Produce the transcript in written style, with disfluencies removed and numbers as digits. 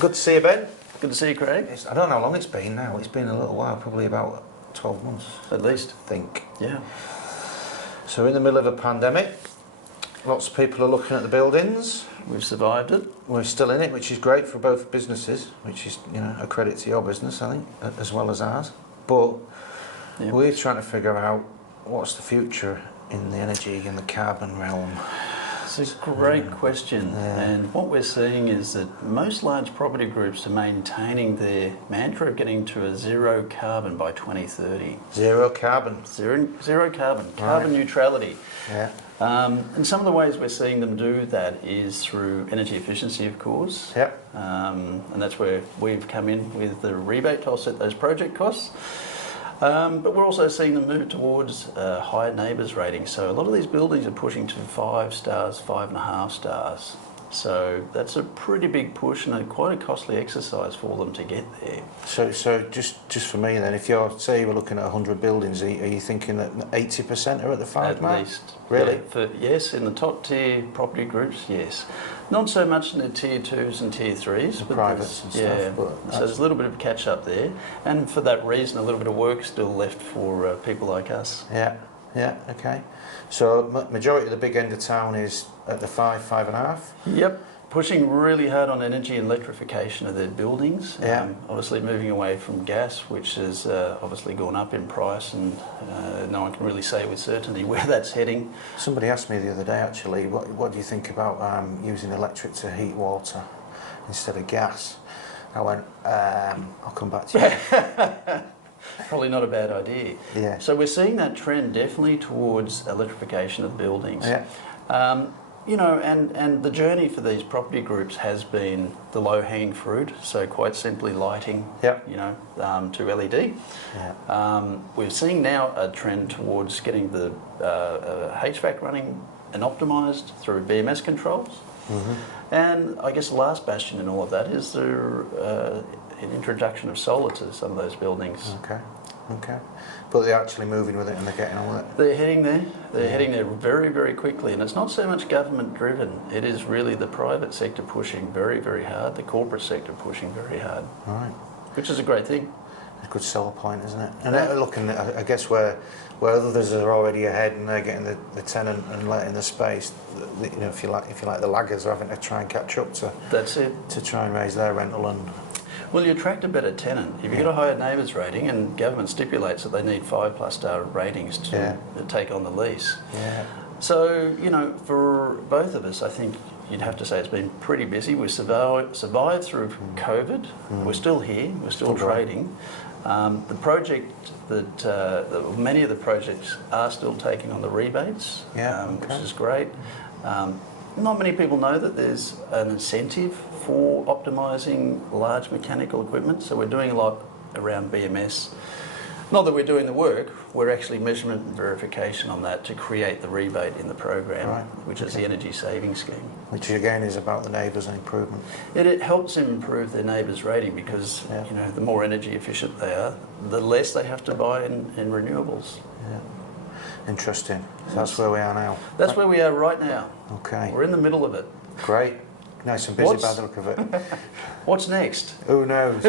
Good to see you, Ben. Good to see you, Craig. I don't know how long it's been now. It's been a little while, probably about 12 months. At least. I think. Yeah. So in the middle of a pandemic, lots of people are looking at the buildings. We've survived it. We're still in it, which is great for both businesses, which is, you know, a credit to your business, I think, as well as ours. But we're trying to figure out what's the future in the energy and the carbon realm. It's a great question, and what we're seeing is that most large property groups are maintaining their mantra of getting to a zero carbon by 2030. Zero carbon. Zero carbon, carbon neutrality. Yeah. And some of the ways we're seeing them do that is through energy efficiency, of course. Yeah. And that's where we've come in with the rebate to offset those project costs. But we're also seeing them move towards higher NABERS ratings. So a lot of these buildings are pushing to 5 stars, 5.5 stars. So that's a pretty big push and quite a costly exercise for them to get there. So just for me then, if you're, say we're looking at 100 buildings, are you thinking that 80% are at the 5 mark? At least. Really? Yeah, yes, in the top tier property groups, yes. Not so much in the tier 2s and tier 3s. The privates and stuff. But so there's a little bit of catch up there. And for that reason, a little bit of work still left for people like us. Yeah, okay. So majority of the big end of town is at the 5, 5.5? Yep. Pushing really hard on energy and electrification of their buildings. Yeah. Obviously moving away from gas, which has obviously gone up in price, and no one can really say with certainty where that's heading. Somebody asked me the other day actually, what do you think about using electric to heat water instead of gas? I went, I'll come back to you. Probably not a bad idea. Yeah. So we're seeing that trend definitely towards electrification of buildings. Yeah. You know, and the journey for these property groups has been the low-hanging fruit, so quite simply lighting, you know, to LED. Yeah. We're seeing now a trend towards getting the HVAC running and optimised through BMS controls. Mm-hmm. And I guess the last bastion in all of that is the introduction of solar to some of those buildings. Okay. But they're actually moving with it and they're getting on with it. They're heading there. They're heading there very, very quickly. And it's not so much government driven. It is really the private sector pushing very, very hard. The corporate sector pushing very hard. Right. Which is a great thing. It's a good seller point, isn't it? And they're looking at, I guess, where others are already ahead and they're getting the tenant and letting the space. You know, if you like, the laggers are having to try and catch up to. That's it. To try and raise their rental and. Well, you attract a better tenant. If you get a higher NABERS rating, and government stipulates that they need 5+ star ratings to take on the lease. Yeah. So, you know, for both of us, I think you'd have to say it's been pretty busy. We survived through COVID. We're still here. We're still trading. The project that many of the projects are still taking on the rebates, which is great. Not many people know that there's an incentive for optimising large mechanical equipment, so we're doing a lot around BMS. Not that we're doing the work, we're actually measurement and verification on that to create the rebate in the program, which is the energy saving scheme. Which again is about the NABERS improvement. It helps them improve their NABERS rating because you know, the more energy efficient they are, the less they have to buy in renewables. Yeah. Interesting. So that's where we are now. That's where we are right now. Okay. We're in the middle of it. Great. Nice and busy by the look of it. What's next? Who knows?